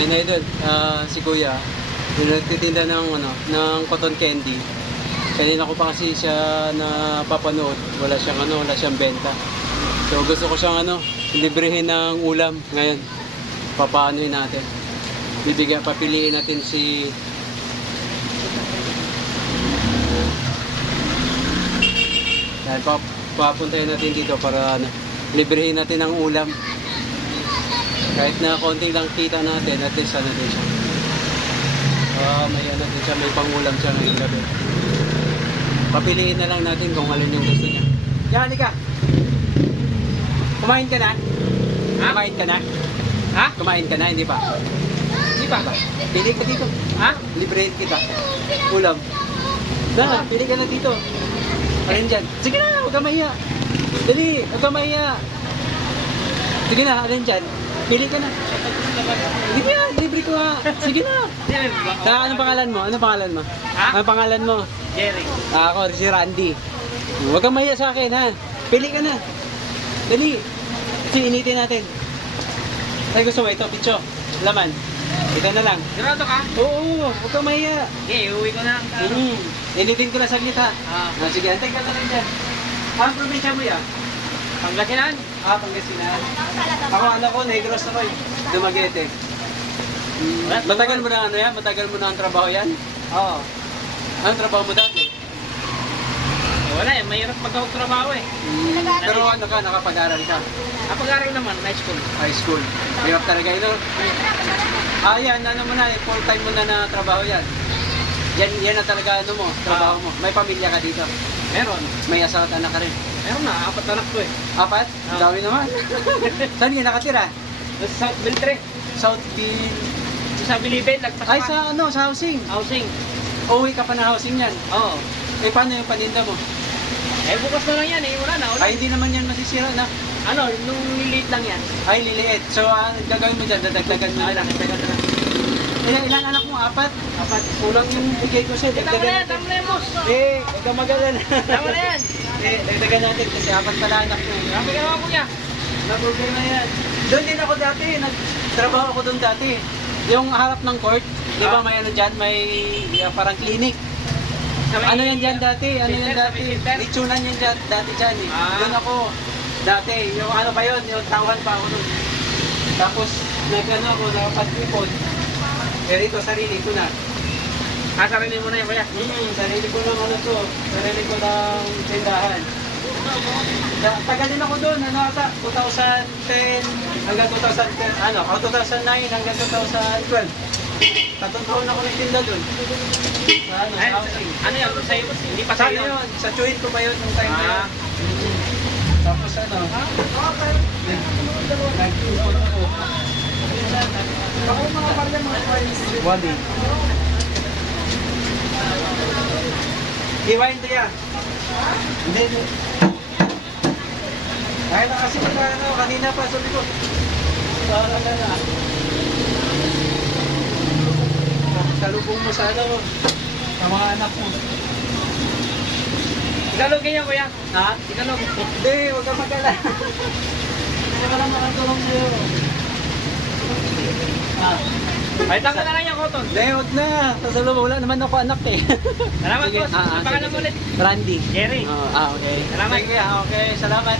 Ayun idol, si Kuya, yung nagtitinda ng, ng cotton candy. Kanina ko pa kasi siya napapanood, wala siyang benta. So gusto ko siyang librehin ng ulam ngayon. Papaanoin natin. Papiliin natin si dahil papuntahin natin dito para librehin natin ng ulam. Kahit na konti lang kita natin, at least din siya. May din siya, may pangulam siya ngayong gabi. Papiliin na lang natin kung alin yung gusto niya. Yan, halika. Kumain ka na? Ha? Kumain ka na? Ha? Kumain ka na, hindi pa? Hindi pa ba? Pili ka dito. Ha? Librehin kita. Ulam. Na, pili ka na dito. Alin dyan? Sige na, huwag ka mahiya. Dali, huwag ka mahiya. Sige na, alin dyan? Pili ka na. Hindi na, libre ko ha. Sige na. Anong pangalan mo? Anong pangalan mo? Ha? Anong pangalan mo? Jerry. Ako, si Randy. Huwag kang mahiya sa akin ha. Pili ka na. Dali. Kasi initin natin. Ay, gusto mo ito, picho. Laman. Ito na lang. Sigurado ka? Oo, huwag kang mahiya. Okay, uwi ko na. Initin ko na saglit ha. Sige, antay ka na rin dyan. Anong probinsya mo yan? Pangasinan? Pangasinan. Ako, ko, Negros na ko eh. Dumaguete. Matagal mo na yan? Matagal mo na ang trabaho yan? Oo. Anong trabaho mo dati? Wala eh, mahirap magkakatrabaho eh. Pero nakapag-aral ka? Kapag-aral naman, high school. High school. Hirap talaga ito. Yan, mo na, full time mo na trabaho yan. Yan na talaga trabaho mo. May pamilya ka dito? Meron. May asawa at anak ka rin? Meron na, 4 anak ko eh. 4? Dami naman. Saan ka nakatira? Sa Southville 3. Southville. Sa Bilibid, lagpas Ay, sa housing. Housing. Uwi ka pa na housing yan. Oo. Eh, paano yung paninda mo? Eh, bukas na lang yan eh. Wala na. Ay, hindi naman yan masisira na. Ano, nung liliit lang yan. Ay, liliit. So, gagawin mo dyan, dadagdagan mo. Ay, dagdagan na lang. Ilang anak mo? 4? 4. Kulang yung bigay ko sa'yo. Tama na yan, tama na yan, boss. Huwag ka mag-alala. Tama na yan. Dagdagan natin kasi 4 pala anak mo. Grabe ka naman, kuya. Na problema yan. Doon din ako dati. Nagtrabaho ako doon dati. Yung harap ng court, di ba may dyan, may parang clinic. Ano yan dyan dati? Ano yan dati? Litsunan yan dyan, dati dyan eh. Doon ako dati. Yung ano ba yun? Yung tawan pa ako doon. Tapos ako, nakapag-ipon. Pero ito, sarili ko na. Sarili mo na yan, kuya. Sarili ko lang sarili ko lang tindahan. Tagal din ako doon, 2010 hanggang 2009 hanggang 2012. 3 taon ako nagtinda doon. Sa housing. Ano yan? Sa'yo? Hindi pa Saan sa'yo? yun? Sa Chuhin ko pa yun nung time na yun. Tapos nag-ipon ako. Wali. Iwain to yan. Hindi. Ay na kasi kanina pa sabi ko. Parang na. Salubong mo sa sa mga anak mo. Ikalog ganyan, kuya. Ha? Ikalog. Hindi, huwag ka mag-alala. Hindi ka lang makatulong sa'yo. Ay, tanggal na lang yung cotton. Hindi, huwag na. Sasalubong, wala naman ako anak eh. Salamat, Sige, boss. Pangalan mo ulit. Randy. Jerry. Okay. Salamat. Sige, okay. Salamat.